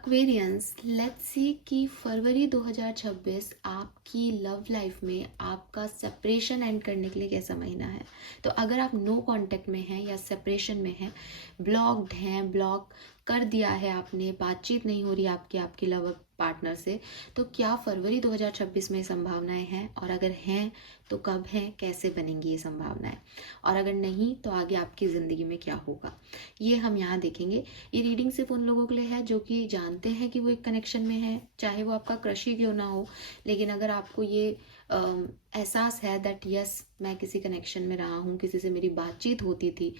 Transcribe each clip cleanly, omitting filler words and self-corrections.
Aquarians, let's see कि फरवरी 2026 आपकी love life में आपका सेपरेशन एंड करने के लिए कैसा महीना है। तो अगर आप नो कांटेक्ट में हैं या सेपरेशन में हैं, ब्लॉक्ड हैं, ब्लॉक कर दिया है आपने, बातचीत नहीं हो रही आपकी लव पार्टनर से, तो क्या फरवरी 2026 में संभावनाएं हैं, और अगर हैं तो कब हैं, कैसे बनेंगी ये संभावनाएं, और अगर नहीं तो आगे आपकी ज़िंदगी में क्या होगा, ये हम यहाँ देखेंगे। ये रीडिंग सिर्फ उन लोगों के लिए है जो कि जानते हैं कि वो एक कनेक्शन में है, चाहे वो आपका क्रश ही क्यों ना हो। लेकिन अगर आपको ये एहसास है दैट यस मैं किसी कनेक्शन में रहा हूँ, किसी से मेरी बातचीत होती थी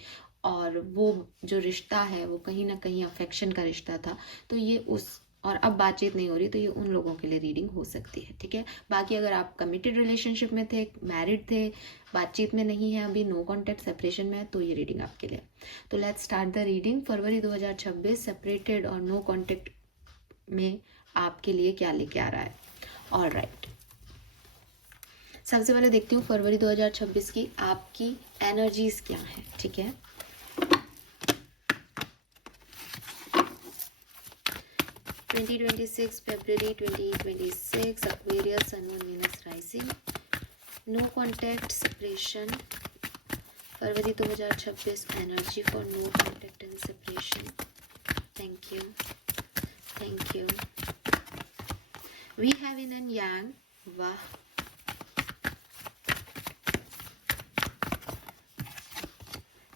और वो जो रिश्ता है वो कहीं ना कहीं अफेक्शन का रिश्ता था, तो ये उस और अब बातचीत नहीं हो रही, तो ये उन लोगों के लिए रीडिंग हो सकती है। ठीक है, बाकी अगर आप कमिटेड रिलेशनशिप में थे, मैरिड थे, बातचीत में नहीं है, अभी नो कॉन्टेक्ट सेपरेशन में है, तो ये रीडिंग आपके लिए। तो let's start the reading. February 2026 separated और नो कॉन्टेक्ट में आपके लिए क्या लेके आ रहा है। ऑल राइट, सबसे पहले देखती हूँ फरवरी 2026 की आपकी एनर्जीज क्या है। ठीक है, February 2026, Aquarius, Sun, Moon, Venus rising, no contact, separation. February 2026 energy for no contact and separation. Thank you. Thank you. We have yin and yang. Wow.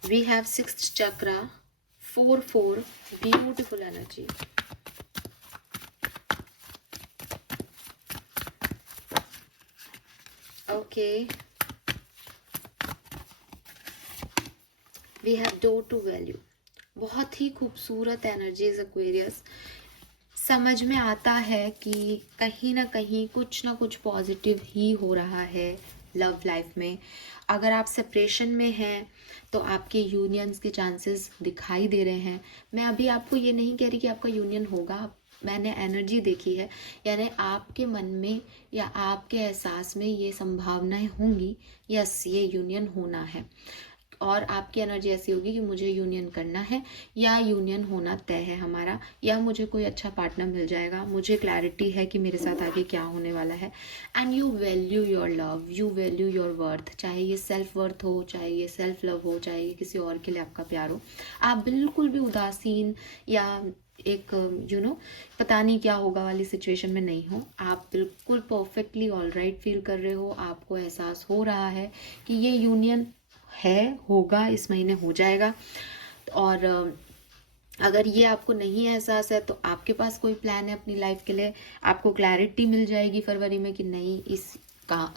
We have 6th chakra, 4-4, beautiful energy. Okay. We have door to value. बहुत ही खूबसूरत energies Aquarius. समझ में आता है कि कहीं ना कहीं कुछ ना कुछ पॉजिटिव ही हो रहा है लव लाइफ में। अगर आप सेपरेशन में हैं तो आपके यूनियंस के चांसेस दिखाई दे रहे हैं। मैं अभी आपको ये नहीं कह रही कि आपका यूनियन होगा, मैंने एनर्जी देखी है, यानी आपके मन में या आपके एहसास में ये संभावनाएं होंगी, यस ये यूनियन होना है। और आपकी एनर्जी ऐसी होगी कि मुझे यूनियन करना है या यूनियन होना तय है हमारा, या मुझे कोई अच्छा पार्टनर मिल जाएगा, मुझे क्लैरिटी है कि मेरे साथ आगे क्या होने वाला है। And you value your love, you value your worth, चाहे ये सेल्फ वर्थ हो, चाहे ये सेल्फ लव हो, चाहे ये किसी और के लिए आपका प्यार हो। आप बिल्कुल भी उदासीन या एक पता नहीं क्या होगा वाली सिचुएशन में नहीं हो। आप बिल्कुल परफेक्टली ऑलराइट फील कर रहे हो। आपको एहसास हो रहा है कि ये यूनियन है, होगा, इस महीने हो जाएगा। और अगर ये आपको नहीं एहसास है तो आपके पास कोई प्लान है अपनी लाइफ के लिए, आपको क्लैरिटी मिल जाएगी फरवरी में कि नहीं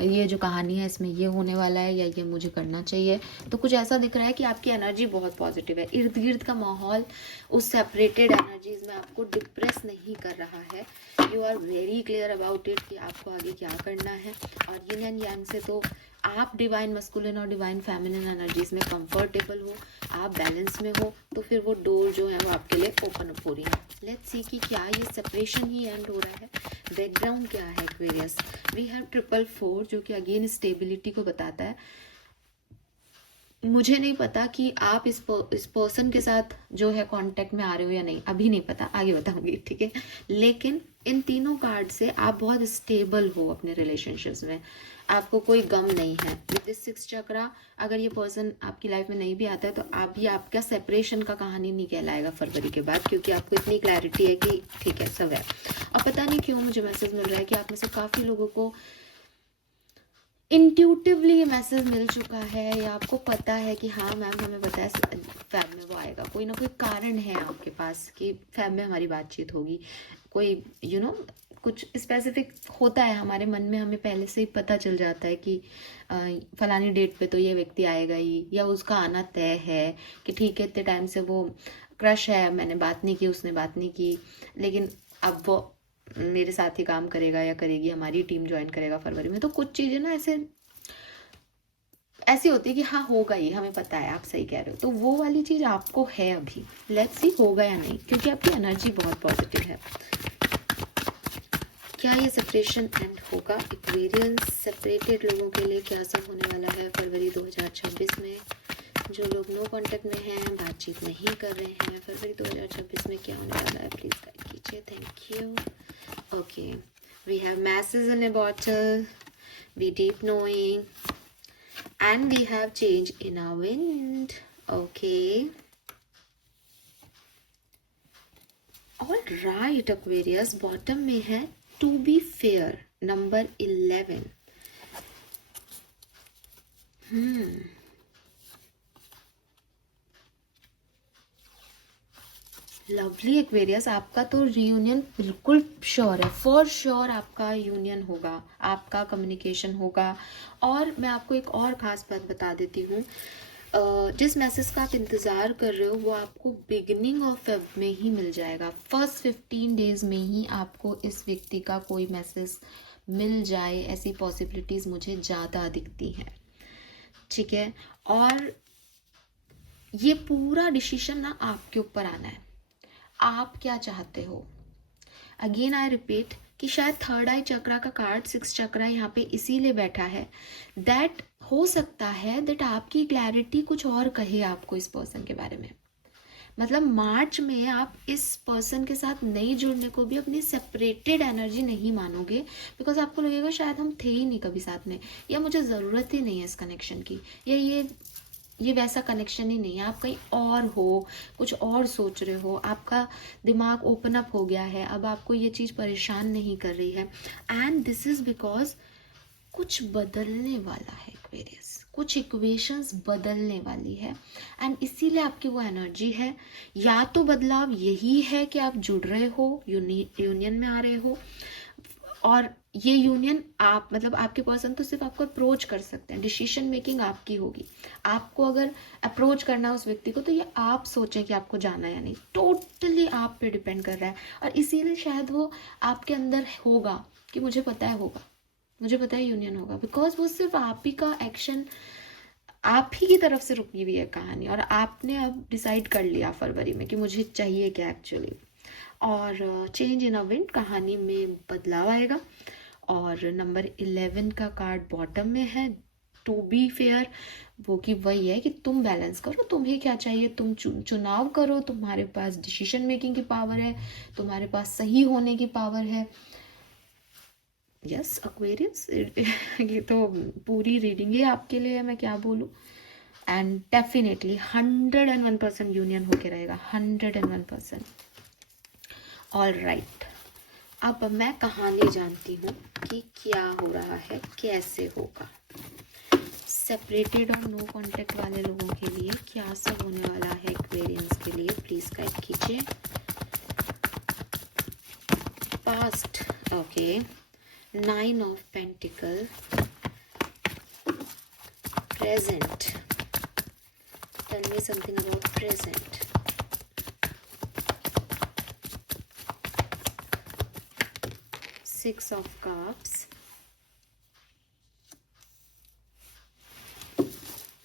ये जो कहानी है इसमें ये होने वाला है या ये मुझे करना चाहिए। तो कुछ ऐसा दिख रहा है कि आपकी एनर्जी बहुत पॉजिटिव है। इर्द गिर्द का माहौल उस सेपरेटेड एनर्जीज में आपको डिप्रेस नहीं कर रहा है। You are very clear about it कि आपको आगे क्या करना है। और यिन एंड यांग से तो आप डिवाइन मस्कुलिन और डिवाइन फेमिनिन एनर्जीज में कंफर्टेबल हो, आप बैलेंस में हो, तो फिर वो डोर जो है वो आपके लिए ओपन अप हो रही है। लेट्स सी कि क्या ये सेपरेशन ही एंड हो रहा है। बैकग्राउंड क्या है एक्वेरियस। वी हैव 444 जो कि अगेन स्टेबिलिटी को बताता है। मुझे नहीं पता कि आप इस पर्सन के साथ जो है कांटेक्ट में आ रहे हो या नहीं, अभी नहीं पता, आगे बताऊंगी। ठीक है, लेकिन इन तीनों कार्ड से आप बहुत स्टेबल हो अपने रिलेशनशिप्स में, आपको कोई गम नहीं है। विद दिस 6 चक्रा, अगर ये पर्सन आपकी लाइफ में नहीं भी आता है तो आप ये आपका सेपरेशन का कहानी नहीं कहलाएगा फरवरी के बाद, क्योंकि आपको इतनी क्लैरिटी है कि ठीक है सब है। और पता नहीं क्यों मुझे मैसेज मिल रहा है कि आप में से काफ़ी लोगों को इंट्यूटिवली ये मैसेज मिल चुका है, या आपको पता है कि हाँ मैम हमें पता है फैब में वो आएगा, कोई ना कोई कारण है आपके पास कि फैब में हमारी बातचीत होगी। कोई कुछ स्पेसिफिक होता है हमारे मन में, हमें पहले से ही पता चल जाता है कि फलानी डेट पे तो ये व्यक्ति आएगा ही, या उसका आना तय है कि ठीक है इतने टाइम से वो क्रश है, मैंने बात नहीं की, उसने बात नहीं की, लेकिन अब वो मेरे साथ ही काम करेगा या करेगी, हमारी टीम ज्वाइन करेगा फरवरी में। तो कुछ चीज़ें ना ऐसी होती है कि हाँ होगा ही, हमें पता है, आप सही कह रहे हो। तो वो वाली चीज़ आपको है अभी, लेट्स सी होगा या नहीं, क्योंकि आपकी एनर्जी बहुत पॉजिटिव है। क्या ये सेपरेशन एंड होगा। एक्वेरियंस, सेपरेटेड लोगों के लिए क्या सब होने वाला है फरवरी 2026 में। जो लोग नो कांटेक्ट में हैं, बातचीत नहीं कर रहे हैं, फरवरी 2026 में क्या होने वाला है, प्लीज़ गाइड कीजिए। Thank you. Okay, we have masses in a bottle, we deep knowing, and we have change in our wind. Okay. All right, Aquarius, bottom में है to be fair, number 11. Lovely Aquarius, आपका तो reunion बिल्कुल sure है, for sure आपका union होगा, आपका communication होगा. और मैं आपको एक और ख़ास बात बता देती हूँ, जिस मैसेज का आप इंतज़ार कर रहे हो वो आपको बिगिनिंग ऑफ फेब में ही मिल जाएगा. फर्स्ट 15 डेज में ही आपको इस व्यक्ति का कोई मैसेज मिल जाए, ऐसी पॉसिबिलिटीज़ मुझे ज़्यादा दिखती हैं. ठीक है, और ये पूरा डिसीजन ना आपके ऊपर आना है, आप क्या चाहते हो. अगेन आई रिपीट कि शायद थर्ड आई चक्रा का कार्ड 6 चक्रा यहाँ पे इसीलिए बैठा है, दैट हो सकता है दैट आपकी क्लैरिटी कुछ और कहे आपको इस पर्सन के बारे में. मतलब मार्च में आप इस पर्सन के साथ नहीं जुड़ने को भी अपनी सेपरेटेड एनर्जी नहीं मानोगे, बिकॉज आपको लगेगा शायद हम थे ही नहीं कभी साथ में, या मुझे ज़रूरत ही नहीं है इस कनेक्शन की, या ये वैसा कनेक्शन ही नहीं है. आप कहीं और हो, कुछ और सोच रहे हो, आपका दिमाग ओपन अप हो गया है, अब आपको ये चीज़ परेशान नहीं कर रही है. एंड दिस इज़ बिकॉज कुछ बदलने वाला है एक्वेरियस, कुछ इक्वेशंस बदलने वाली है, एंड इसीलिए आपकी वो एनर्जी है. या तो बदलाव यही है कि आप जुड़ रहे हो, यूनियन में आ रहे हो, और ये यूनियन आप मतलब आपके पर्सन तो सिर्फ आपको अप्रोच कर सकते हैं, डिसीजन मेकिंग आपकी होगी. आपको अगर अप्रोच करना है उस व्यक्ति को तो ये आप सोचें कि आपको जाना है या नहीं, टोटली आप पे डिपेंड कर रहा है. और इसीलिए शायद वो आपके अंदर होगा कि मुझे पता है होगा, मुझे पता है यूनियन होगा, बिकॉज वो सिर्फ आप ही का एक्शन, आप ही की तरफ से रुकी हुई है कहानी, और आपने अब डिसाइड कर लिया फरवरी में कि मुझे चाहिए क्या एक्चुअली. और चेंज इन अ विंड, कहानी में बदलाव आएगा. और नंबर 11 का कार्ड बॉटम में है, टू बी फेयर, वो कि वही है कि तुम बैलेंस करो, तुम्हें क्या चाहिए, तुम चुनाव करो, तुम्हारे पास डिसीजन मेकिंग की पावर है, तुम्हारे पास सही होने की पावर है. यस एक्वेरियस, ये तो पूरी रीडिंग ही आपके लिए है, मैं क्या बोलूँ. एंड डेफिनेटली 101% यूनियन होके रहेगा, 101%. ऑल राइट, अब मैं कहानी जानती हूँ कि क्या हो रहा है, कैसे होगा. सेपरेटेड और नो कांटेक्ट वाले लोगों के लिए क्या सब होने वाला है एक्वेरियंस के लिए, प्लीज गाइड कीजिए. Past, okay, 9 of pentacle, present, tell me something about present. Six of Cups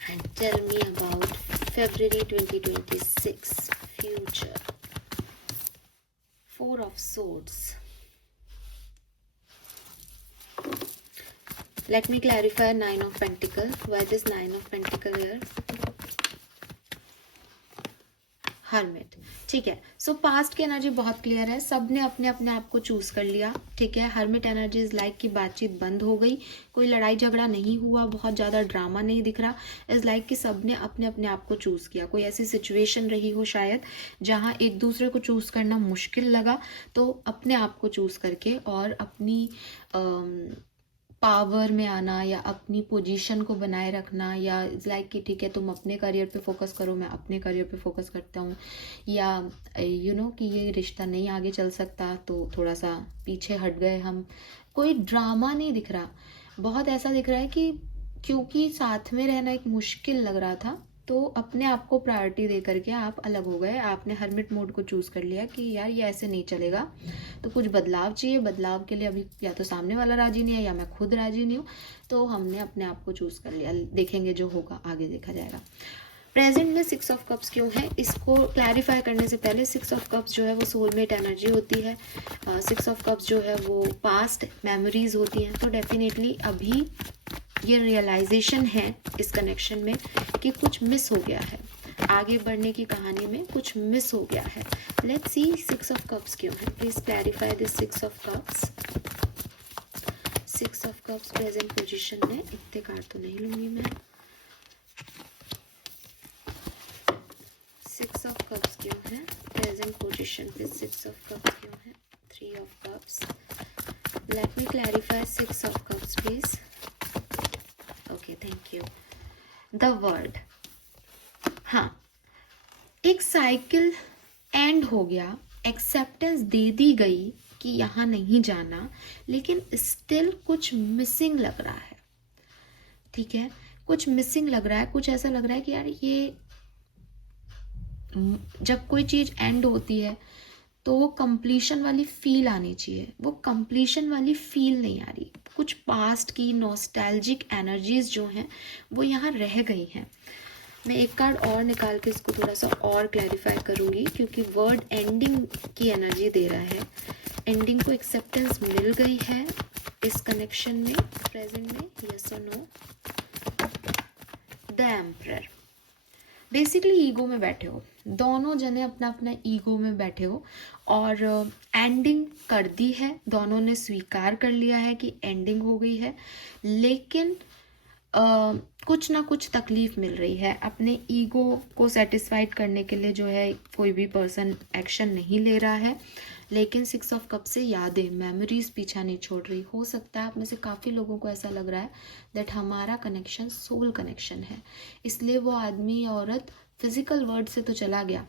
and tell me about February 2026 future. Four of Swords. Let me clarify 9 of Pentacle. Why this 9 of Pentacle here? Hermit. ठीक है, सो past की energy बहुत clear है, सब ने अपने अपने आप को चूज कर लिया. ठीक है, हर्मिट एनर्जी इज लाइक की बातचीत बंद हो गई, कोई लड़ाई झगड़ा नहीं हुआ, बहुत ज़्यादा ड्रामा नहीं दिख रहा. इज लाइक कि सब ने अपने अपने आप को चूज किया. कोई ऐसी सिचुएशन रही हो शायद जहाँ एक दूसरे को चूज करना मुश्किल लगा, तो अपने आप को चूज करके और अपनी पावर में आना या अपनी पोजीशन को बनाए रखना, या लाइक कि ठीक है तुम अपने करियर पे फोकस करो, मैं अपने करियर पे फोकस करता हूँ, या यू नो कि ये रिश्ता नहीं आगे चल सकता तो थोड़ा सा पीछे हट गए हम. कोई ड्रामा नहीं दिख रहा, बहुत ऐसा दिख रहा है कि क्योंकि साथ में रहना एक मुश्किल लग रहा था तो अपने आप को प्रायोरिटी दे करके आप अलग हो गए. आपने हर्मिट मोड को चूज कर लिया कि यार ये ऐसे नहीं चलेगा, तो कुछ बदलाव चाहिए. बदलाव के लिए अभी या तो सामने वाला राजी नहीं है या मैं खुद राजी नहीं हूँ, तो हमने अपने आप को चूज कर लिया. देखेंगे जो होगा आगे देखा जाएगा. प्रेजेंट में 6 ऑफ कप्स क्यों है, इसको क्लैरिफाई करने से पहले 6 ऑफ कप्स जो है वो सोलमेट एनर्जी होती है. 6 ऑफ कप्स जो है वो पास्ट मेमोरीज होती हैं. तो डेफिनेटली अभी ये रियलाइजेशन है इस कनेक्शन में कि कुछ मिस हो गया है. आगे बढ़ने की कहानी में कुछ मिस हो गया है। लेट्स सी 6 ऑफ कप्स क्यों है। Please clarify this 6 of cups. 6 of cups present position में, इतने कार्ड तो नहीं लूंगी मैं। 6 ऑफ कप्स क्यों है प्रेजेंट पोजीशन पे? 6 ऑफ कप्स क्यों है? 3 of cups. Let me clarify 6 of cups please. Okay, thank you. The word, हाँ, एक साइकिल एंड हो गया, एक्सेप्टेंस दे दी गई कि यहाँ नहीं जाना, लेकिन स्टिल कुछ मिसिंग लग रहा है। ठीक है, कुछ मिसिंग लग रहा है, कुछ ऐसा लग रहा है कि यार ये जब कोई चीज एंड होती है तो वो कंप्लीशन वाली फील आनी चाहिए, वो कंप्लीशन वाली फील नहीं आ रही। कुछ पास्ट की नॉस्टैल्जिक एनर्जीज जो हैं वो यहाँ रह गई हैं। मैं एक कार्ड और निकाल के इसको थोड़ा सा और क्लैरिफाई करूँगी, क्योंकि वर्ड एंडिंग की एनर्जी दे रहा है। एंडिंग को एक्सेप्टेंस मिल गई है इस कनेक्शन में, प्रेजेंट में, यस और no. The emperor, basically ego में बैठे हो, दोनों जने अपना अपना ईगो में बैठे हो और एंडिंग कर दी है। दोनों ने स्वीकार कर लिया है कि एंडिंग हो गई है, लेकिन कुछ ना कुछ तकलीफ मिल रही है। अपने ईगो को सेटिस्फाइड करने के लिए जो है कोई भी पर्सन एक्शन नहीं ले रहा है, लेकिन 6 ऑफ कप से यादें, मेमोरीज पीछा नहीं छोड़ रही। हो सकता है आप में से काफ़ी लोगों को ऐसा लग रहा है दैट हमारा कनेक्शन सोल कनेक्शन है, इसलिए वो आदमी या औरत फिजिकल वर्ड से तो चला गया,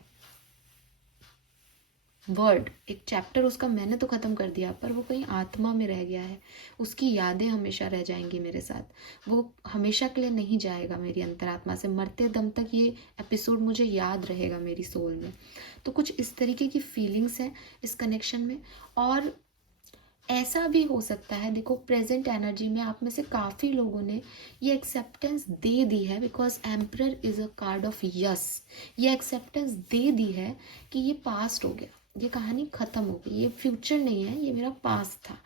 वर्ड एक चैप्टर उसका मैंने तो ख़त्म कर दिया, पर वो कहीं आत्मा में रह गया है। उसकी यादें हमेशा रह जाएंगी मेरे साथ, वो हमेशा के लिए नहीं जाएगा मेरी अंतरात्मा से। मरते दम तक ये एपिसोड मुझे याद रहेगा मेरी सोल में। तो कुछ इस तरीके की फीलिंग्स हैं इस कनेक्शन में। और ऐसा भी हो सकता है, देखो प्रेजेंट एनर्जी में आप में से काफ़ी लोगों ने ये एक्सेप्टेंस दे दी है, because emperor is a card of yes. ये एक्सेप्टेंस दे दी है कि ये पास्ट हो गया, ये कहानी ख़त्म हो गई, ये फ्यूचर नहीं है, ये मेरा पास्ट था।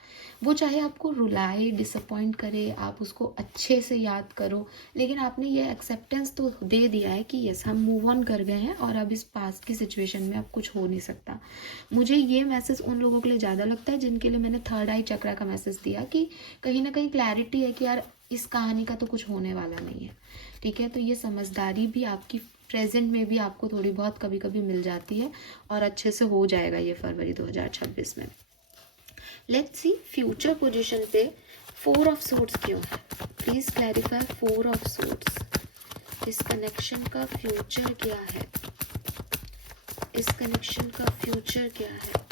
वो चाहे आपको रुलाए, डिसअपॉइंट करे, आप उसको अच्छे से याद करो, लेकिन आपने ये एक्सेप्टेंस तो दे दिया है कि यस हम मूव ऑन कर गए हैं और अब इस पास्ट की सिचुएशन में अब कुछ हो नहीं सकता। मुझे ये मैसेज उन लोगों के लिए ज़्यादा लगता है जिनके लिए मैंने थर्ड आई चक्रा का मैसेज दिया, कि कहीं ना कहीं क्लैरिटी है कि यार इस कहानी का तो कुछ होने वाला नहीं है। ठीक है, तो ये समझदारी भी आपकी प्रेजेंट में भी आपको थोड़ी बहुत कभी कभी मिल जाती है, और अच्छे से हो जाएगा ये फरवरी 2026 में। लेट्स सी फ्यूचर पोजीशन पे 4 ऑफ सोर्ड्स क्यों है? Please clarify 4 of swords. इस कनेक्शन का फ्यूचर क्या है? इस कनेक्शन का फ्यूचर क्या है?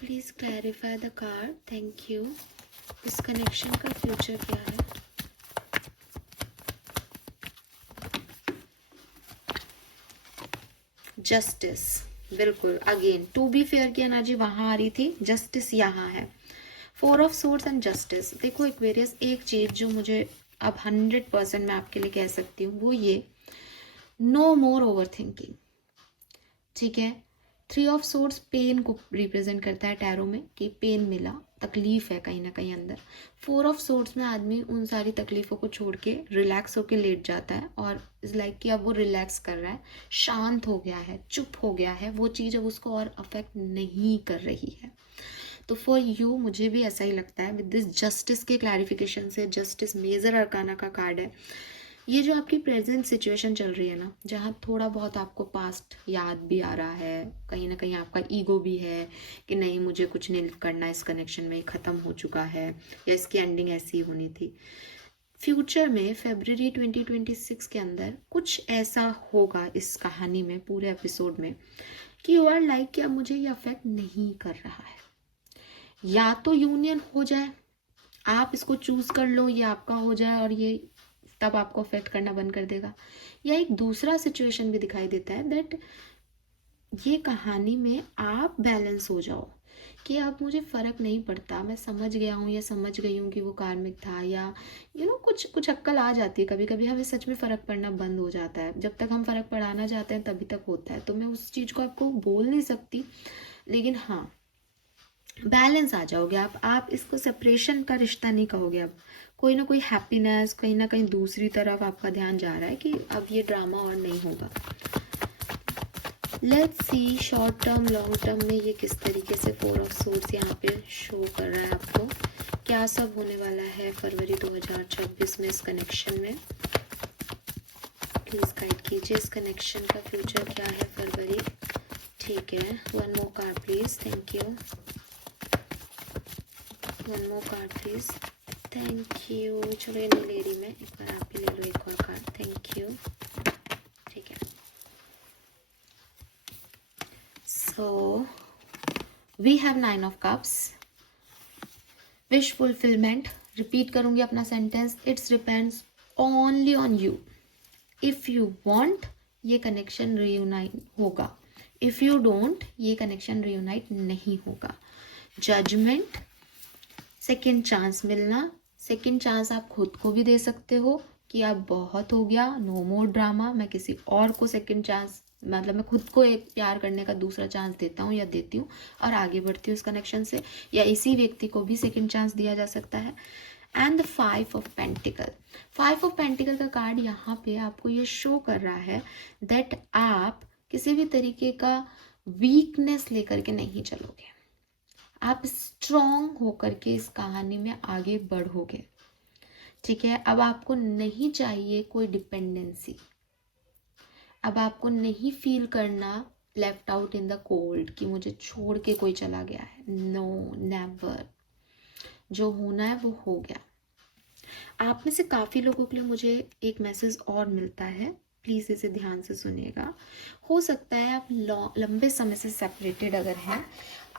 Please clarify the card, thank you. इस कनेक्शन का फ्यूचर क्या है? जस्टिस, बिल्कुल अगेन टू बी फेयर की एनर्जी वहां आ रही थी, जस्टिस यहाँ है। 4 ऑफ सोर्ड्स एंड जस्टिस। देखो एक्वेरियस, एक चीज जो मुझे अब 100% मैं आपके लिए कह सकती हूँ वो ये, नो मोर ओवर थिंकिंग। ठीक है, 3 ऑफ सोर्ड्स पेन को रिप्रेजेंट करता है टैरो में, कि पेन मिला, तकलीफ है कहीं ना कहीं अंदर। 4 ऑफ सोर्ड्स में आदमी उन सारी तकलीफों को छोड़ के रिलैक्स होके लेट जाता है, और इज लाइक कि अब वो रिलैक्स कर रहा है, शांत हो गया है, चुप हो गया है, वो चीज़ अब उसको और अफेक्ट नहीं कर रही है। तो फॉर यू मुझे भी ऐसा ही लगता है विद दिस जस्टिस के क्लैरिफिकेशन से। जस्टिस मेजर अरकाना का कार्ड है। ये जो आपकी प्रेजेंट सिचुएशन चल रही है ना, जहाँ थोड़ा बहुत आपको पास्ट याद भी आ रहा है, कहीं ना कहीं आपका ईगो भी है कि नहीं मुझे कुछ नहीं करना, इस कनेक्शन में ख़त्म हो चुका है, या इसकी एंडिंग ऐसी ही होनी थी। फ्यूचर में फरवरी 2026 के अंदर कुछ ऐसा होगा इस कहानी में, पूरे एपिसोड में, कि यू आर लाइक कि अब मुझे ये अफेक्ट नहीं कर रहा है। या तो यूनियन हो जाए, आप इसको चूज कर लो, ये आपका हो जाए और ये तब आपको अफेक्ट करना बंद कर देगा। या एक दूसरा सिचुएशन भी दिखाई देता है दैट ये कहानी में आप बैलेंस हो जाओ कि अब मुझे फ़र्क नहीं पड़ता, मैं समझ गया हूँ या समझ गई हूँ कि वो कार्मिक था, या कुछ कुछ अक्ल आ जाती है। कभी कभी हमें सच में फ़र्क पड़ना बंद हो जाता है, जब तक हम फ़र्क पड़ाना चाहते हैं तभी तक होता है। तो मैं उस चीज़ को आपको बोल नहीं सकती, लेकिन हाँ, बैलेंस आ जाओगे आप इसको सेपरेशन का रिश्ता नहीं कहोगे। अब कोई ना कोई हैप्पीनेस, कहीं ना कहीं दूसरी तरफ आपका ध्यान जा रहा है कि अब ये ड्रामा और नहीं होगा। Let's see short term long term में ये किस तरीके से फोर ऑफ सोर्स यहाँ पे शो कर रहा है आपको, क्या सब होने वाला है फरवरी 2026 में इस कनेक्शन में। प्लीज गाइड कीजिए इस कनेक्शन का फ्यूचर क्या है फरवरी। ठीक है, one more card please, thank you. One more card please, thank you. चलो ये नहीं ले रही मैं, एक बार आप ही ले लो एक और कार्ड, थैंक यू। ठीक है, so we have 9 of cups, wish fulfilment. Repeat करूंगी अपना sentence, it's depends only on you. If you want ये कनेक्शन रियूनाइट होगा, इफ यू डोंट ये कनेक्शन रियूनाइट नहीं होगा। जजमेंट, सेकेंड चांस मिलना, सेकेंड चांस आप खुद को भी दे सकते हो कि अब बहुत हो गया, नो मोर ड्रामा, मैं किसी और को सेकेंड चांस, मतलब मैं खुद को एक प्यार करने का दूसरा चांस देता हूँ या देती हूँ और आगे बढ़ती हूँ इस कनेक्शन से, या इसी व्यक्ति को भी सेकेंड चांस दिया जा सकता है। And the 5 of pentacle, 5 of pentacle का कार्ड यहाँ पे आपको ये शो कर रहा है दैट आप किसी भी तरीके का वीकनेस लेकर के नहीं चलोगे, आप स्ट्रॉन्ग होकर के इस कहानी में आगे बढ़ोगे। ठीक है, अब आपको नहीं चाहिए कोई डिपेंडेंसी, अब आपको नहीं फील करना left out in the cold कि मुझे छोड़ के कोई चला गया है। No, never. जो होना है वो हो गया। आप में से काफ़ी लोगों के लिए मुझे एक मैसेज और मिलता है, प्लीज़ इसे ध्यान से सुनिएगा। हो सकता है आप लंबे समय से सेपरेटेड अगर हैं,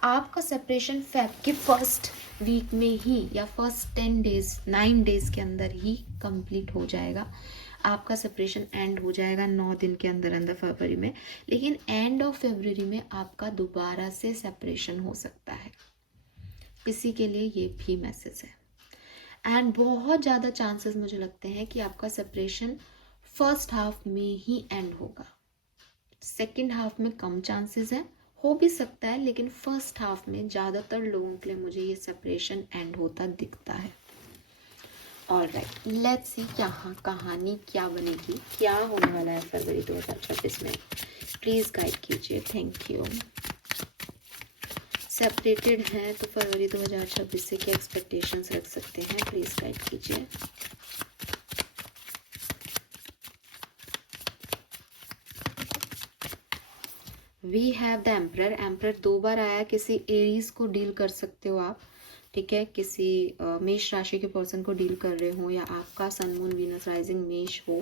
आपका सेपरेशन फेब के फर्स्ट वीक में ही या फर्स्ट 10 डेज 9 डेज के अंदर ही कंप्लीट हो जाएगा। आपका सेपरेशन एंड हो जाएगा 9 दिन के अंदर अंदर फरवरी में, लेकिन एंड ऑफ फरवरी में आपका दोबारा से सेपरेशन हो सकता है। किसी के लिए ये भी मैसेज है। एंड बहुत ज़्यादा चांसेस मुझे लगते हैं कि आपका सेपरेशन फर्स्ट हाफ में ही एंड होगा, सेकेंड हाफ में कम चांसेस हैं, हो भी सकता है, लेकिन फर्स्ट हाफ में ज़्यादातर लोगों के लिए मुझे ये सेपरेशन एंड होता दिखता है। ऑलराइट, लेट्स सी यहाँ कहानी क्या बनेगी, क्या होने वाला है फरवरी 2026 में। प्लीज़ गाइड कीजिए, थैंक यू। सेपरेटेड हैं तो फरवरी 2026 से क्या एक्सपेक्टेशंस रख सकते हैं, प्लीज़ गाइड कीजिए। We have the emperor, emperor 2 बार आया, किसी एरीज को डील कर सकते हो आप। ठीक है, किसी मेष राशि के पर्सन को डील कर रहे हो, या आपका सन मून वीनस राइजिंग मेष हो,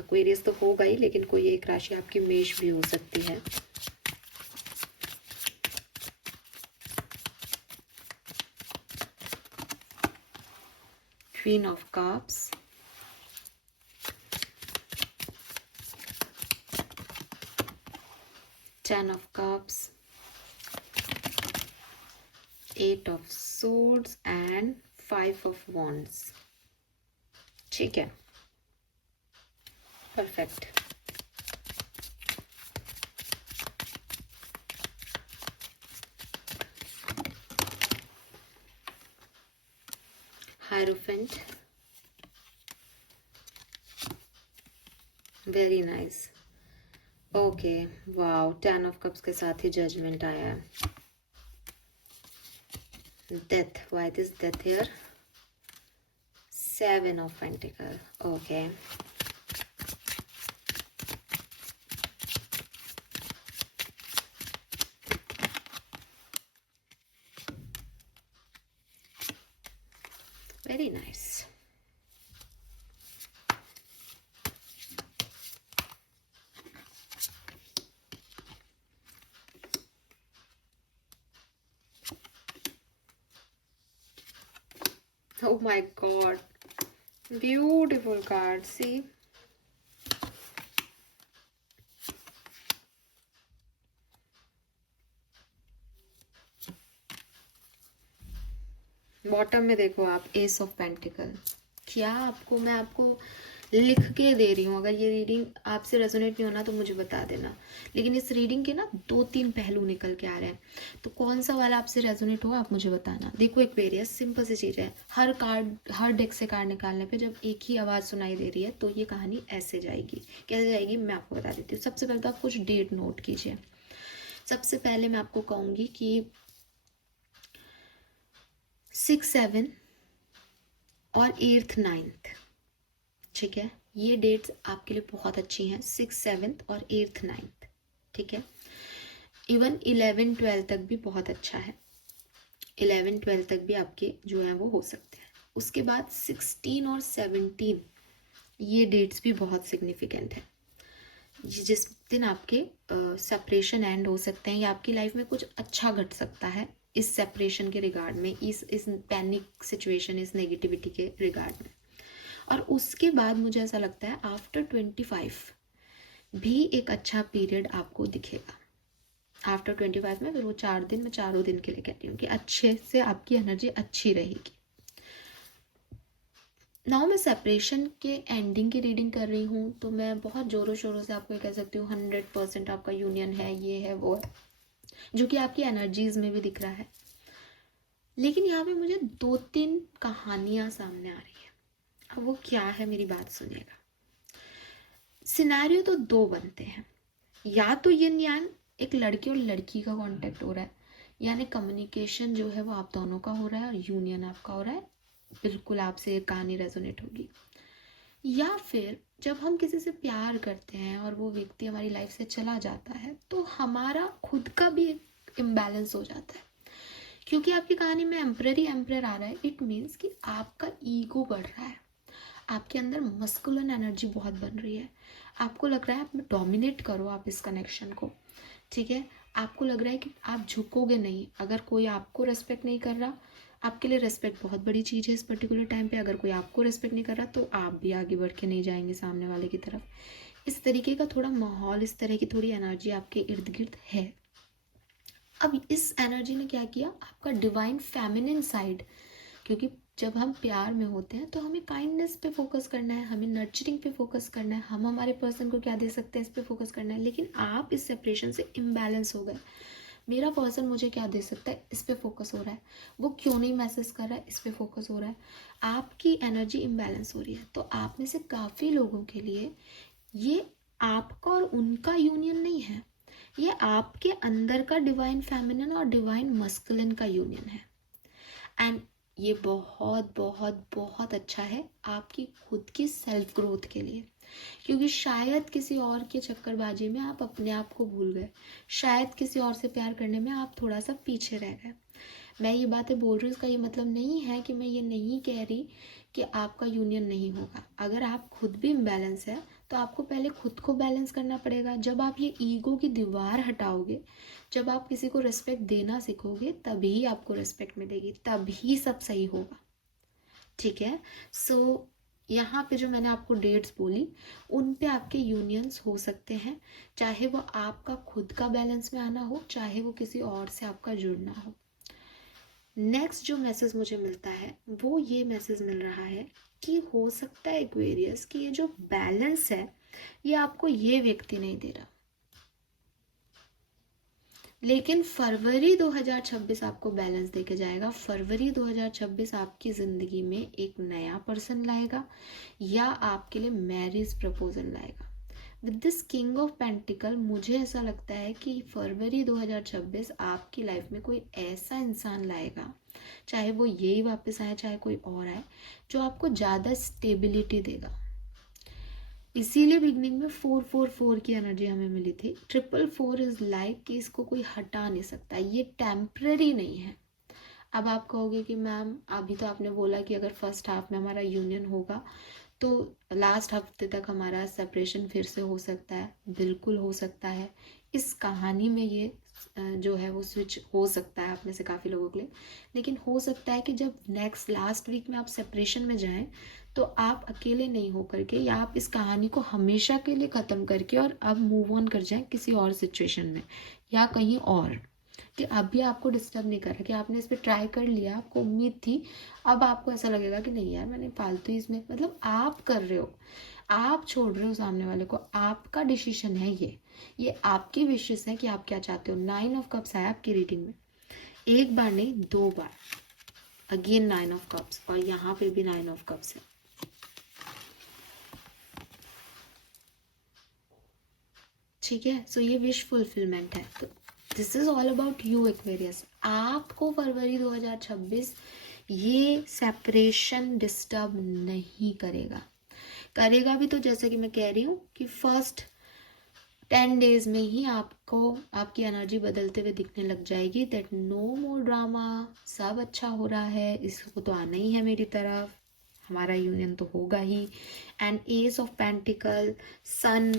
एक्वेरियस तो होगा ही, लेकिन कोई एक राशि आपकी मेष भी हो सकती है। Queen of cups, ten of cups, 8 of swords and 5 of wands। ठीक है, perfect. Hierophant, very nice. Okay, wow, 10 of cups के साथ ही जजमेंट आया है। Death, why this death here? 7 of pentacle, okay. Very nice. Oh my god, beautiful card, see? Bottom में देखो आप S of pentacle. क्या आपको, मैं आपको लिख के दे रही हूँ, अगर ये रीडिंग आपसे रेजोनेट नहीं होना तो मुझे बता देना, लेकिन इस रीडिंग के ना 2-3 पहलू निकल के आ रहे हैं, तो कौन सा वाला आपसे रेजोनेट होगा आप मुझे बताना। देखो एक्वेरियस, सिंपल सी चीज़ है, हर कार्ड, हर डेक से कार्ड निकालने पे जब एक ही आवाज़ सुनाई दे रही है तो ये कहानी ऐसे जाएगी। कैसे जाएगी मैं आपको बता देती हूँ। सबसे पहले तो आप कुछ डेट नोट कीजिए। सबसे पहले मैं आपको कहूँगी कि 6, 7 और 8th 9th, ठीक है, ये डेट्स आपके लिए बहुत अच्छी हैं, 6, 7 और 8th 9th, ठीक है। इवन 11, 12 तक भी बहुत अच्छा है, 11, 12 तक भी आपके जो हैं वो हो सकते हैं। उसके बाद 16 और 17, ये डेट्स भी बहुत सिग्निफिकेंट है, जिस दिन आपके सेपरेशन एंड हो सकते हैं या आपकी लाइफ में कुछ अच्छा घट सकता है इस सेपरेशन के रिगार्ड में, इस पैनिक सिचुएशन, इस नेगेटिविटी के रिगार्ड में। और उसके बाद मुझे ऐसा लगता है आफ्टर 25 भी एक अच्छा पीरियड आपको दिखेगा। आफ्टर 25 में फिर वो 4 दिन, मैं चारों दिन के लिए कहती हूँ कि अच्छे से आपकी एनर्जी अच्छी रहेगी। नाउ मैं सेपरेशन के एंडिंग की रीडिंग कर रही हूँ, तो मैं बहुत ज़ोरों शोरों से आपको कह सकती हूँ 100% आपका यूनियन है, ये है वो है, जो कि आपकी एनर्जीज में भी दिख रहा है। लेकिन यहाँ पे मुझे 2-3 कहानियाँ सामने आ रही है। अब वो क्या है मेरी बात सुनिएगा। सिनेरियो तो 2 बनते हैं, या तो यिन यान, एक लड़के और लड़की का कांटेक्ट हो रहा है, यानी कम्युनिकेशन जो है वो आप दोनों का हो रहा है और यूनियन आपका हो रहा है, बिल्कुल आपसे ये कहानी रेजोनेट होगी। या फिर जब हम किसी से प्यार करते हैं और वो व्यक्ति हमारी लाइफ से चला जाता है तो हमारा खुद का भी एक इम्बैलेंस हो जाता है, क्योंकि आपकी कहानी में एम्परर आ रहा है। इट मीन्स कि आपका ईगो बढ़ रहा है, आपके अंदर मस्कुलिन एनर्जी बहुत बन रही है, आपको लग रहा है आप डोमिनेट करो आप इस कनेक्शन को, ठीक है। आपको लग रहा है कि आप झुकोगे नहीं, अगर कोई आपको रेस्पेक्ट नहीं कर रहा, आपके लिए रेस्पेक्ट बहुत बड़ी चीज़ है इस पर्टिकुलर टाइम पे, अगर कोई आपको रेस्पेक्ट नहीं कर रहा तो आप भी आगे बढ़ के नहीं जाएंगे सामने वाले की तरफ। इस तरीके का थोड़ा माहौल, इस तरह की थोड़ी एनर्जी आपके इर्द गिर्द है। अब इस एनर्जी ने क्या किया, आपका डिवाइन फेमिनिन साइड, क्योंकि जब हम प्यार में होते हैं तो हमें काइंडनेस पे फोकस करना है, हमें नर्चरिंग पे फोकस करना है, हम हमारे पर्सन को क्या दे सकते हैं इस पे फोकस करना है। लेकिन आप इस सेपरेशन से इम्बैलेंस हो गए, मेरा पर्सन मुझे क्या दे सकता है इस पे फोकस हो रहा है, वो क्यों नहीं मैसेज कर रहा है इस पे फोकस हो रहा है, आपकी एनर्जी इम्बैलेंस हो रही है। तो आप में से काफ़ी लोगों के लिए ये आपका और उनका यूनियन नहीं है, ये आपके अंदर का डिवाइन फेमिनिन और डिवाइन मस्कुलिन का यूनियन है। एंड ये बहुत बहुत बहुत अच्छा है आपकी खुद की सेल्फ ग्रोथ के लिए, क्योंकि शायद किसी और के चक्करबाजी में आप अपने आप को भूल गए, शायद किसी और से प्यार करने में आप थोड़ा सा पीछे रह गए। मैं ये बातें बोल रही हूँ, इसका ये मतलब नहीं है कि मैं ये नहीं कह रही कि आपका यूनियन नहीं होगा। अगर आप खुद भी इम्बैलेंस है तो आपको पहले खुद को बैलेंस करना पड़ेगा। जब आप ये ईगो की दीवार हटाओगे, जब आप किसी को रिस्पेक्ट देना सीखोगे, तभी आपको रिस्पेक्ट मिलेगी, तभी सब सही होगा, ठीक है। सो यहाँ पे जो मैंने आपको डेट्स बोली, उन पे आपके यूनियंस हो सकते हैं, चाहे वो आपका खुद का बैलेंस में आना हो, चाहे वो किसी और से आपका जुड़ना हो। नेक्स्ट जो मैसेज मुझे मिलता है वो ये मैसेज मिल रहा है कि हो सकता है एक्वेरियस कि ये जो बैलेंस है ये आपको ये व्यक्ति नहीं दे रहा, लेकिन फरवरी 2026 आपको बैलेंस देके जाएगा। फरवरी 2026 आपकी ज़िंदगी में एक नया पर्सन लाएगा या आपके लिए मैरिज प्रपोजल लाएगा। With this king of pentacle मुझे ऐसा लगता है कि फरवरी 2026 आपकी लाइफ में कोई ऐसा इंसान लाएगा, चाहे वो यही वापस आए चाहे कोई और आए, जो आपको ज़्यादा स्टेबिलिटी देगा। इसीलिए बिगनिंग में 444 की एनर्जी हमें मिली थी। 444 इज लाइक कि इसको कोई हटा नहीं सकता, ये टेम्पररी नहीं है। अब आप कहोगे कि मैम अभी तो आपने बोला कि अगर फर्स्ट हाफ में हमारा यूनियन होगा तो लास्ट हफ्ते तक हमारा सेपरेशन फिर से हो सकता है। बिल्कुल हो सकता है, इस कहानी में ये जो है वो स्विच हो सकता है आप में से काफ़ी लोगों के लिए। लेकिन हो सकता है कि जब नेक्स्ट लास्ट वीक में आप सेपरेशन में जाएं तो आप अकेले नहीं हो करके, या आप इस कहानी को हमेशा के लिए ख़त्म करके और अब मूव ऑन कर जाएं किसी और सिचुएशन में या कहीं और। कि अभी आपको डिस्टर्ब नहीं कर रहा, कि आपने इस पर ट्राई कर लिया, आपको उम्मीद थी, अब आपको ऐसा लगेगा कि नहीं यार मैंने फालतू इसमें, मतलब आप कर रहे हो, आप छोड़ रहे हो सामने वाले को, आपका डिसीजन है ये आपकी विशेष है कि आप क्या चाहते हो। 9 ऑफ कप्स आया आपकी रीडिंग में, एक बार नहीं 2 बार, अगेन 9 ऑफ कप्स, और यहाँ पे भी 9 ऑफ कप्स है। ठीक है, सो ये विश फुलफिलमेंट है। तो this is all about you Aquarius. आपको फरवरी 2026 ये सेपरेशन डिस्टर्ब नहीं करेगा। करेगा भी तो जैसे कि मैं कह रही हूँ कि फर्स्ट 10 डेज में ही आपको आपकी एनर्जी बदलते हुए दिखने लग जाएगी, दैट नो मोर ड्रामा, सब अच्छा हो रहा है, इसको तो आना ही है मेरी तरफ, हमारा यूनियन तो होगा ही। And ace of pentacle, sun,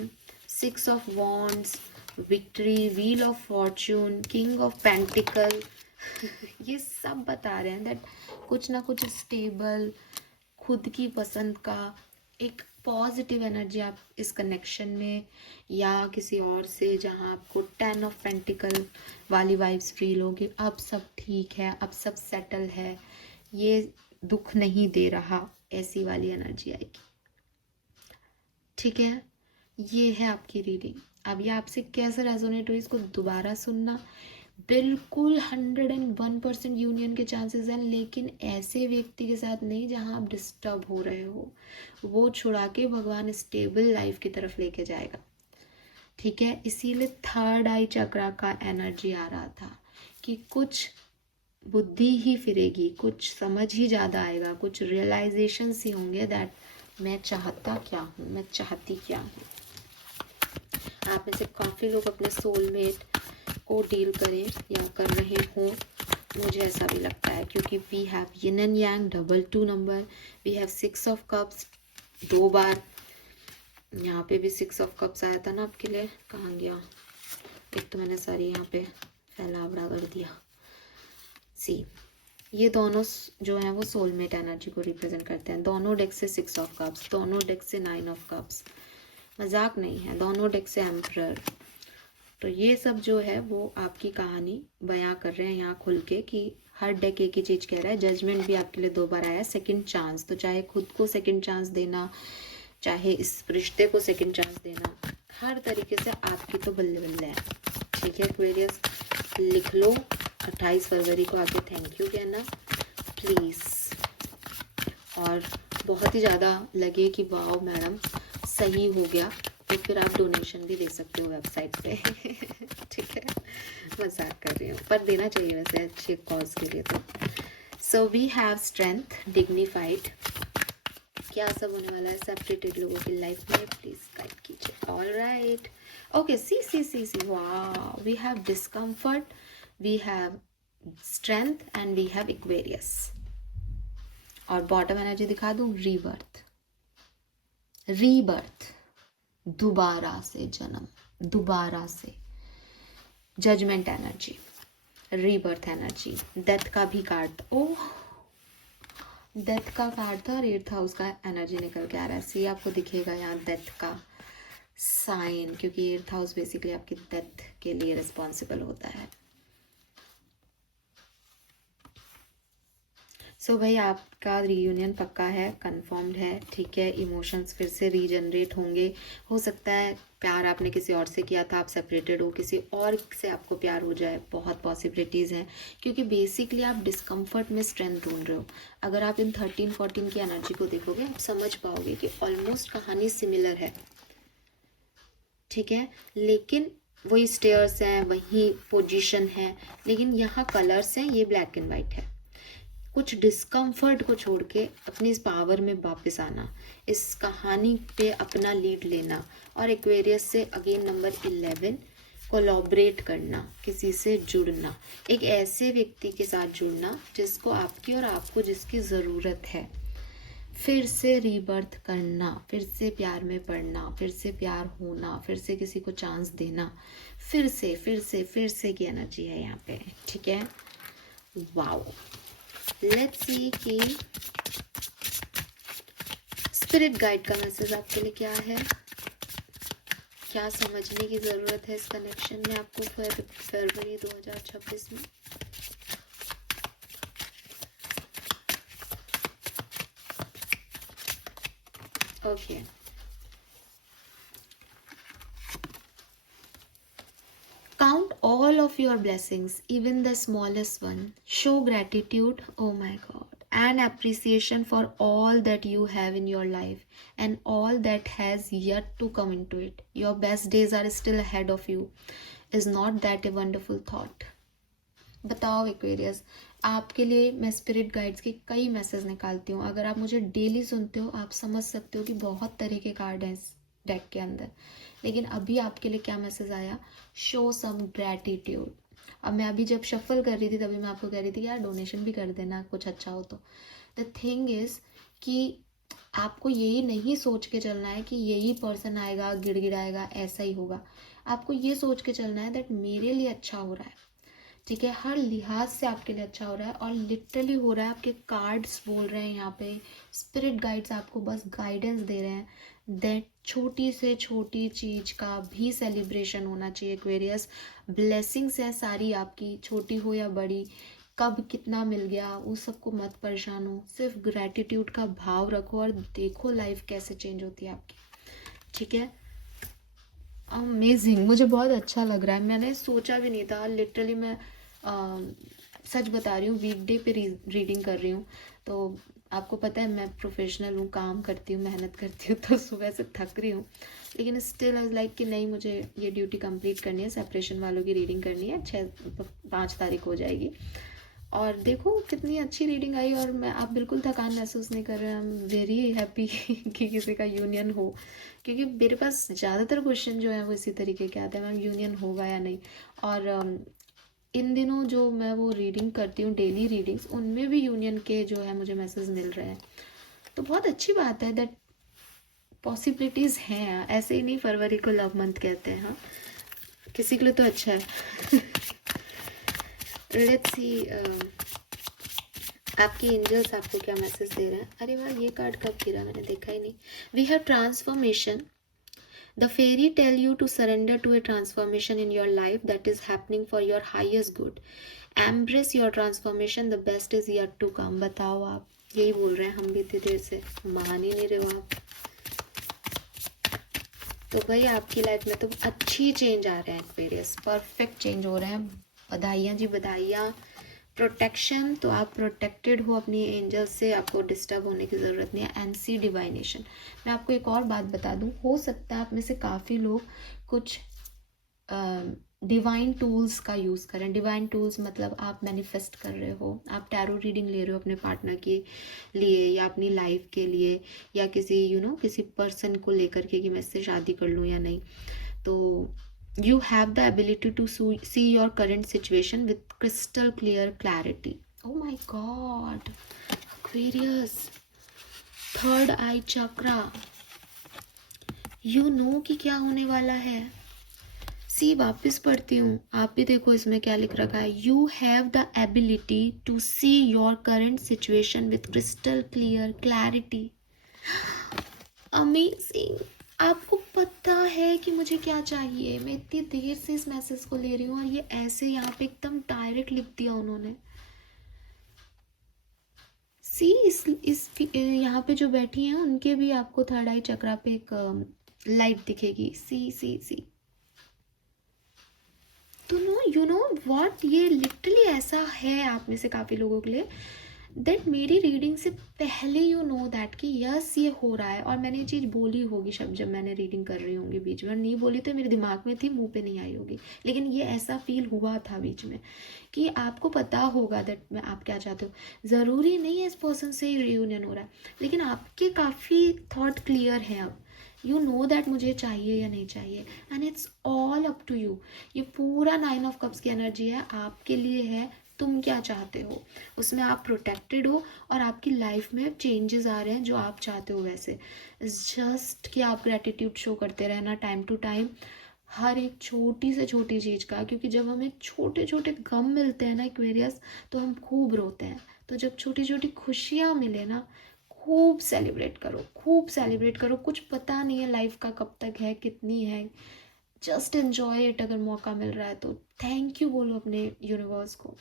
6 of wands, victory, wheel of fortune, king of pentacle ये सब बता रहे हैं दैट कुछ ना कुछ स्टेबल, खुद की पसंद का एक पॉजिटिव एनर्जी आप इस कनेक्शन में या किसी और से, जहाँ आपको 10 ऑफ पेंटिकल वाली वाइब्स फील होगी, अब सब ठीक है, अब सब सेटल है, ये दुख नहीं दे रहा, ऐसी वाली एनर्जी आएगी। ठीक है, ये है आपकी रीडिंग। अब ये आपसे कैसे रेजोनेट हुई इसको दोबारा सुनना। बिल्कुल 101% यूनियन के चांसेस हैं, लेकिन ऐसे व्यक्ति के साथ नहीं जहां आप डिस्टर्ब हो रहे हो, वो छुड़ा के भगवान स्टेबल लाइफ की तरफ लेके जाएगा। ठीक है, इसीलिए थर्ड आई चक्रा का एनर्जी आ रहा था कि कुछ बुद्धि ही फिरेगी, कुछ समझ ही ज़्यादा आएगा, कुछ रियलाइजेशन ही होंगे दैट मैं चाहता क्या हूँ, मैं चाहती क्या हूँ। आप में से काफ़ी लोग अपने सोलमेट को डील करें या कर रहे हों, मुझे ऐसा भी लगता है, क्योंकि we have yin and yang, 2 number, we have 6 of cups 2 बार, यहाँ पे भी 6 ऑफ कप्स आया था ना आपके लिए, कहाँ गया, एक तो मैंने सारी यहाँ पे फैलावड़ा कर दिया। सी, ये दोनों जो हैं वो सोलमेट एनर्जी को रिप्रेजेंट करते हैं। दोनों डेक से 6 ऑफ कप्स, दोनों डेक से 9 ऑफ कप्स, मजाक नहीं है, दोनों डेक से एम्परर। तो ये सब जो है वो आपकी कहानी बयां कर रहे हैं यहाँ खुल के कि हर डेक एक ही चीज़ कह रहा है। जजमेंट भी आपके लिए 2 बार आया है, सेकंड चांस, तो चाहे खुद को सेकंड चांस देना, चाहे इस रिश्ते को सेकंड चांस देना, हर तरीके से आपकी तो बल्ले बल्ले है। ठीक है एक्वेरियस, लिख लो 28 फरवरी को आके थैंक यू कहना प्लीज़, और बहुत ही ज़्यादा लगे कि वाओ मैडम सही हो गया, तो फिर आप डोनेशन भी दे सकते हो वेबसाइट पे ठीक है, मजाक कर रही हूँ, पर देना चाहिए वैसे अच्छे कॉज के लिए। तो so we have strength, dignified, क्या सब होने वाला है सेपरेटेड लोगों की लाइफ में, प्लीज गाइड कीजिए। Alright, okay, see wow, we have discomfort, we have strength and we have Aquarius. और बॉटम एनर्जी दिखा दूं, रीबर्थ, रीबर्थ, दोबारा से जन्म, दोबारा से judgement energy, rebirth energy, death का भी कार्ड, ओह डेथ का कार्ड था और 8th हाउस का एनर्जी निकल के आ रहा है। सी, आपको दिखेगा यहाँ डेथ का साइन, क्योंकि 8th हाउस बेसिकली आपकी डेथ के लिए रिस्पॉन्सिबल होता है। सो भाई आपका रीयूनियन पक्का है, कंफर्म्ड है। ठीक है, इमोशंस फिर से रीजनरेट होंगे, हो सकता है प्यार आपने किसी और से किया था, आप सेपरेटेड हो, किसी और से आपको प्यार हो जाए, बहुत पॉसिबिलिटीज़ हैं, क्योंकि बेसिकली आप डिस्कम्फर्ट में स्ट्रेंथ ढूंढ रहे हो। अगर आप इन 13-14 की एनर्जी को देखोगे आप समझ पाओगे कि ऑलमोस्ट कहानी सिमिलर है। ठीक है, लेकिन वही स्टेयर्स हैं, वही पोजीशन है, लेकिन यहाँ कलर्स हैं, ये ब्लैक एंड वाइट है। कुछ डिस्कम्फर्ट को छोड़ के अपनी इस पावर में वापस आना, इस कहानी पे अपना लीड लेना, और एक्वेरियस से अगेन नंबर 11, कोलैबोरेट करना, किसी से जुड़ना, एक ऐसे व्यक्ति के साथ जुड़ना जिसको आपकी और आपको जिसकी ज़रूरत है, फिर से रीबर्थ करना, फिर से प्यार में पड़ना, फिर से प्यार होना, फिर से किसी को चांस देना, फिर से की एनर्जी है यहाँ पे। ठीक है, वाओ, लेट्स सी कि स्पिरिट गाइड का मैसेज आपके लिए क्या है, क्या समझने की ज़रूरत है इस कनेक्शन में आपको फरवरी 2026 में? Okay, count all of your blessings, even the smallest one. Show gratitude, oh my God, and appreciation for all that you have in your life and all that has yet to come into it. Your best days are still ahead of you. Is not that a wonderful thought? बताओ Aquarius, आपके लिए मैं spirit guides के कई message निकालती हूँ. अगर आप मुझे डेली सुनते हो आप समझ सकते हो कि बहुत तरह के कार्ड हैं इस डेक के अंदर. लेकिन अभी आपके लिए क्या मैसेज आया? Show some gratitude. अब मैं अभी जब शफल कर रही थी तभी मैं आपको कह रही थी कि यार डोनेशन भी कर देना कुछ अच्छा हो तो. द थिंग इज कि आपको यही नहीं सोच के चलना है कि यही पर्सन आएगा गिड़गिड़ाएगा ऐसा ही होगा. आपको ये सोच के चलना है दैट मेरे लिए अच्छा हो रहा है. ठीक है, हर लिहाज से आपके लिए अच्छा हो रहा है और लिटरली हो रहा है. आपके कार्ड्स बोल रहे हैं यहाँ पे, स्पिरिट गाइड्स आपको बस गाइडेंस दे रहे हैं दैट छोटी से छोटी चीज़ का भी सेलिब्रेशन होना चाहिए. एक्वेरियस, ब्लेसिंग्स है सारी आपकी, छोटी हो या बड़ी. कब कितना मिल गया उस सबको मत परेशान हो, सिर्फ ग्रैटिट्यूड का भाव रखो और देखो लाइफ कैसे चेंज होती है आपकी. ठीक है, अमेजिंग, मुझे बहुत अच्छा लग रहा है. मैंने सोचा भी नहीं था लिटरली. मैं सच बता रही हूँ, वीकडे पे रीडिंग कर रही हूँ. तो आपको पता है मैं प्रोफेशनल हूँ, काम करती हूँ, मेहनत करती हूँ, तो सुबह से थक रही हूँ. लेकिन स्टिल आई लाइक कि नहीं, मुझे ये ड्यूटी कंप्लीट करनी है. सेपरेशन वालों की रीडिंग करनी है, 5 तारीख हो जाएगी. और देखो कितनी अच्छी रीडिंग आई. और मैं, आप बिल्कुल थकान महसूस नहीं कर रहे हैं. आई एम वेरी हैप्पी कि किसी का यूनियन हो, क्योंकि मेरे पास ज़्यादातर क्वेश्चन जो हैं वो इसी तरीके के आते हैं, मैम यूनियन होगा या नहीं. और इन दिनों जो मैं वो रीडिंग करती हूँ, डेली रीडिंग्स, उनमें भी यूनियन के जो है मुझे मैसेज मिल रहे हैं. तो बहुत अच्छी बात है दैट पॉसिबिलिटीज़ हैं. ऐसे ही नहीं फरवरी को लव मंथ कहते हैं. हाँ, किसी के लिए तो अच्छा है. लेट्स सी आपकी एंजल्स आपको क्या मैसेज दे रहे हैं. अरे वाह, ये कार्ड कब गिरा, मैंने देखा ही नहीं. We have transformation. The fairy tell you to surrender to a transformation in your life that is happening for your highest good. Embrace your transformation. The best is yet to come. बताओ, आप यही बोल रहे हैं. हम भी इतनी देर से मान ही नहीं रहे हो आप. तो भाई आपकी लाइफ में तो अच्छी चेंज आ रहे हैं एक्वेरियस, परफेक्ट चेंज हो रहे हैं. बधाइयाँ जी, बधाइयाँ. प्रोटेक्शन, तो आप प्रोटेक्टेड हो अपनी एंजल से, आपको डिस्टर्ब होने की ज़रूरत नहीं है. NC divination. मैं आपको एक और बात बता दूं, हो सकता है आप में से काफ़ी लोग कुछ डिवाइन टूल्स का यूज़ करें. डिवाइन टूल्स मतलब आप मैनिफेस्ट कर रहे हो, आप टैरो रीडिंग ले रहे हो अपने पार्टनर के लिए या अपनी लाइफ के लिए, या किसी किसी पर्सन को लेकर के कि मैं इससे शादी कर लूँ या नहीं. तो you have the ability to see your current situation with crystal clear clarity. Oh my god, Aquarius, third eye chakra. you know कि क्या होने वाला है. सी, वापस पढ़ती हूँ, आप भी देखो इसमें क्या लिख रखा है. You have the ability to see your current situation with crystal clear clarity. Amazing. आपको पता है कि मुझे क्या चाहिए. मैं इतनी देर से इस मैसेज को ले रही हूँ और ये ऐसे यहाँ पे एकदम डायरेक्ट लिख दिया उन्होंने. सी, इस यहाँ पे जो बैठी हैं उनके भी आपको थर्ड आई चक्रा पे एक लाइट दिखेगी. सी सी सी. तो यू नो व्हाट, ये लिटरली ऐसा है आप में से काफ़ी लोगों के लिए दैट मेरी रीडिंग से पहले यू नो दैट कि यस ये हो रहा है. और मैंने ये चीज़ बोली होगी शब्द जब मैंने रीडिंग कर रही होंगी, बीच में नहीं बोली तो मेरे दिमाग में थी, मुंह पे नहीं आई होगी. लेकिन ये ऐसा फील हुआ था बीच में कि आपको पता होगा दैट मैं आप क्या चाहते हो. ज़रूरी नहीं है इस पर्सन से ही रियूनियन हो रहा है, लेकिन आपके काफ़ी थॉट क्लियर हैं अब. यू नो दैट मुझे चाहिए या नहीं चाहिए, and it's all up to you. ये पूरा 9 ऑफ कप्स की एनर्जी है, आपके लिए है. तुम क्या चाहते हो, उसमें आप प्रोटेक्टेड हो और आपकी लाइफ में चेंजेस आ रहे हैं जो आप चाहते हो. वैसे जस्ट कि आप ग्रेटिट्यूड शो करते रहना टाइम टू टाइम, हर एक छोटी से छोटी चीज़ का. क्योंकि जब हमें छोटे छोटे गम मिलते हैं ना एक्वेरियस, तो हम खूब रोते हैं. तो जब छोटी छोटी खुशियाँ मिले ना, खूब सेलिब्रेट करो, खूब सेलिब्रेट करो. कुछ पता नहीं है लाइफ का कब तक है, कितनी है. Just enjoy it. अगर मौका मिल रहा है तो थैंक यू बोलो अपने यूनिवर्स को।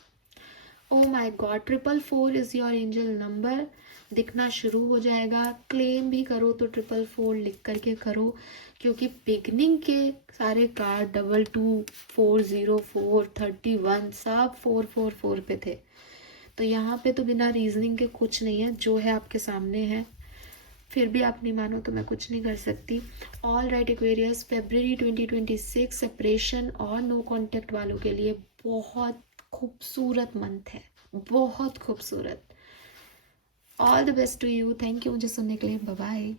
Oh my god, 444 is your angel number दिखना शुरू हो जाएगा। क्लेम भी करो तो 444 लिख करके करो, क्योंकि बिगनिंग के सारे कार्ड 22, 404, 31 सब 444 पे थे। तो यहाँ पे तो बिना रीजनिंग के कुछ नहीं है, जो है आपके सामने है। फिर भी आप नहीं मानो तो मैं कुछ नहीं कर सकती। All right Aquarius, February 2026 separation और नो कांटेक्ट वालों के लिए बहुत खूबसूरत मंथ है, बहुत खूबसूरत। All the best to you. Thank you मुझे सुनने के लिए। Bye bye.